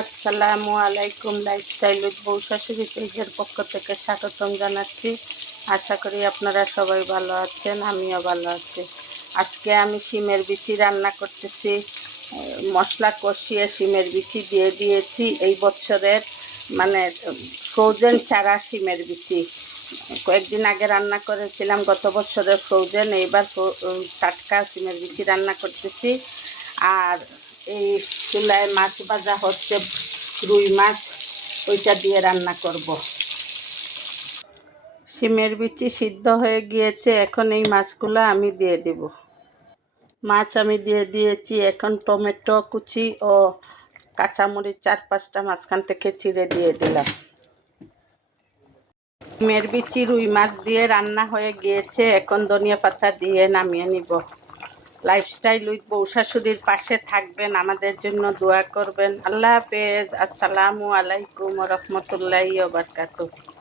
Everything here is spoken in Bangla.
আসসালামু আলাইকুম। লাইফস্টাইল উইথ বউ শাশুড়ি পেজের পক্ষ থেকে স্বাগতম জানাচ্ছি। আশা করি আপনারা সবাই ভালো আছেন, আমিও ভালো আছি। আজকে আমি শিমের বিচি রান্না করতেছি। মশলা কষিয়ে শিমের বিচি দিয়ে দিয়েছি। এই বছরের মানে ফ্রোজেন চারা শিমের বিচি কয়েকদিন আগে রান্না করেছিলাম, গত বছরের ফ্রোজেন, এইবার টাটকা শিমের বিচি রান্না করতেছি। আর এই চুলায় মাছ ভাজা হচ্ছে, রুই মাছ, ওইটা দিয়ে রান্না করব। শিমের বিচি সিদ্ধ হয়ে গিয়েছে, এখন এই মাছগুলো আমি দিয়ে দেব। মাছ আমি দিয়ে দিয়েছি। এখন টমেটো কুচি ও কাঁচামরিচ 4-5টা মাঝখান থেকে চিড়ে দিয়ে দিলাম। শিমের বিচি রুই মাছ দিয়ে রান্না হয়ে গিয়েছে, এখন ধনিয়া পাতা দিয়ে নামিয়ে নিব। লাইফস্টাইল উইথ বউ শাশুড়ির পাশে থাকবেন, আমাদের জন্য দোয়া করবেন। আল্লাহ হাফেজ। আসসালামু আলাইকুম ওয়া রাহমাতুল্লাহি ওয়া বারাকাতুহু।